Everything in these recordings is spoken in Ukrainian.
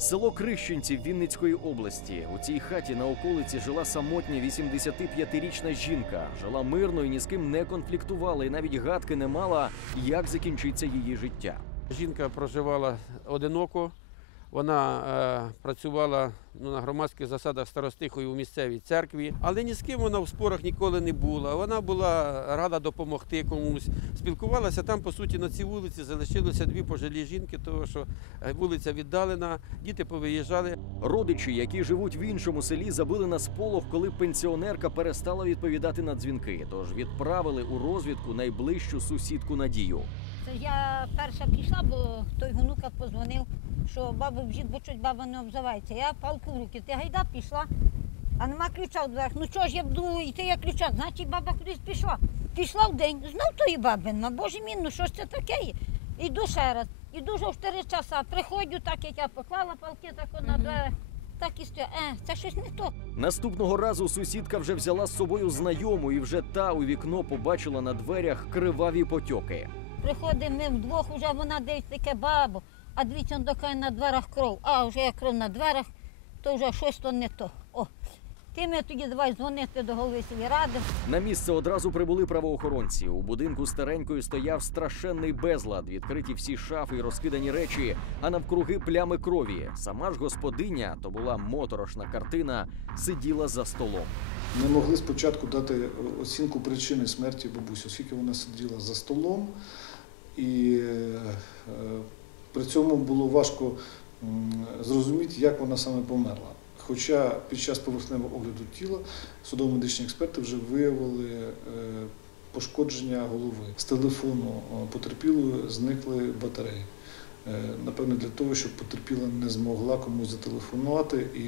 Село Крищенці Вінницької області. У цій хаті на околиці жила самотня 85-річна жінка. Жила мирно і ні з ким не конфліктувала, і навіть гадки не мала, як закінчиться її життя. Жінка проживала одиноко. Вона е, працювала ну, на громадських засадах старостихою у місцевій церкві, але ні з ким вона в спорах ніколи не була. Вона була рада допомогти комусь. Спілкувалася там, по суті, на цій вулиці залишилося дві пожилі жінки, тому що е, вулиця віддалена, діти повиїжджали. Родичі, які живуть в іншому селі, забили на сполох, коли пенсіонерка перестала відповідати на дзвінки. Тож відправили у розвідку найближчу сусідку Надію. Це я перша пішла, бо той гонука позвонив, що бабу вжіть, бо щось баба не обзивається. Я палку в руки, ти гайда пішла, а нема ключа в дверях. Ну чого ж я буду йти, я ключа, значить баба кудись пішла. Пішла в день, знов тої баби, нема. боже мій, ну що ж це таке? Іду ще раз, іду вже в 4 часа, приходжу, так як я поклала палки так на дверях, так і стою. Е, це щось не то. Наступного разу сусідка вже взяла з собою знайому, і вже та у вікно побачила на дверях криваві потьоки. Приходимо ми вдвох, вже вона дивиться таке бабу, а дивіться, он така на дверях кров. А вже як кров на дверях, то вже щось то не то. О, ти ми тоді давай дзвонити до голови сільради. На місце одразу прибули правоохоронці. У будинку старенької стояв страшенний безлад, відкриті всі шафи й розкидані речі, а навкруги плями крові. Сама ж господиня, то була моторошна картина, сиділа за столом. Не могли спочатку дати оцінку причини смерті бабусі, оскільки вона сиділа за столом, і е, при цьому було важко зрозуміти, як вона саме померла. Хоча під час поверхневого огляду тіла судово-медичні експерти вже виявили е, пошкодження голови. З телефону потерпілої зникли батареї. Е, Напевно, для того, щоб потерпіла не змогла комусь зателефонувати, і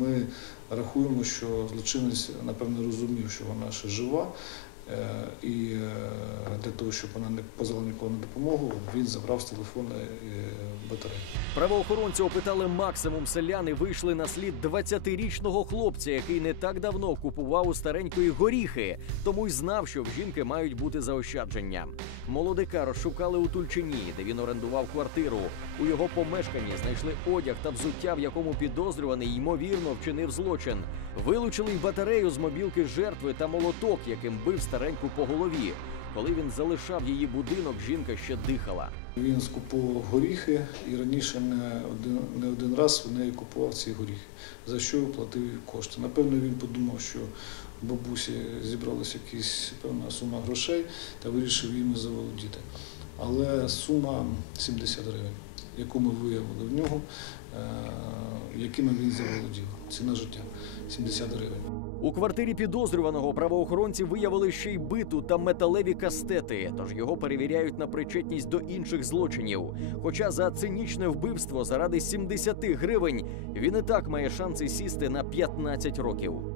ми рахуємо, що злочинець напевно розумів, що вона ще жива, і е, для того, щоб вона не позвала нікого на допомогу, він забрав з телефону батарею. Правоохоронці опитали максимум селян і вийшли на слід 20-річного хлопця, який не так давно купував у старенької горіхи, тому й знав, що в жінки мають бути заощадження. Молодика розшукали у Тульчині, де він орендував квартиру. У його помешканні знайшли одяг та взуття, в якому підозрюваний ймовірно вчинив злочин. Вилучили й батарею з мобілки жертви та молоток, яким бив стареньку по голові. Коли він залишав її будинок, жінка ще дихала. Він скупував горіхи і раніше не один, не один раз в неї купував ці горіхи, за що платив кошти. Напевно, він подумав, що у бабусі зібралася якась певна сума грошей та вирішив їми заволодіти. Але сума 70 гривень, яку ми виявили в нього, е, якими він заволодів. Ціна життя 70 гривень. У квартирі підозрюваного правоохоронці виявили ще й биту та металеві кастети, тож його перевіряють на причетність до інших злочинів. Хоча за цинічне вбивство заради 70 гривень він і так має шанси сісти на 15 років.